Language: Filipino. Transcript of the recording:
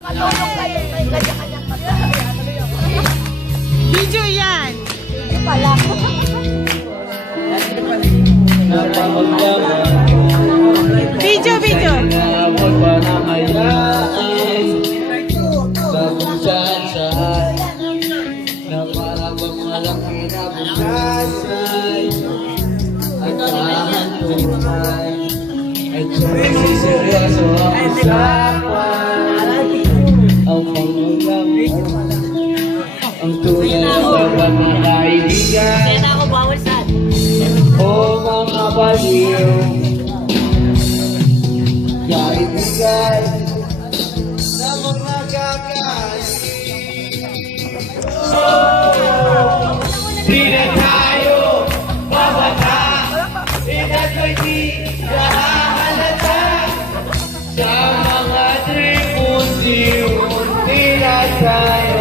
Matulong kayo, may kanya-kanyang Video yan. pala. Video. Seryoso ang usapan, ang pangulamig, ang tunay na sabat na kaibigan, o mga baliw, kaibigan na mga kakain. Di na tayo babata, di na tayo di nahahalata sa mga tripusiw, di na tayo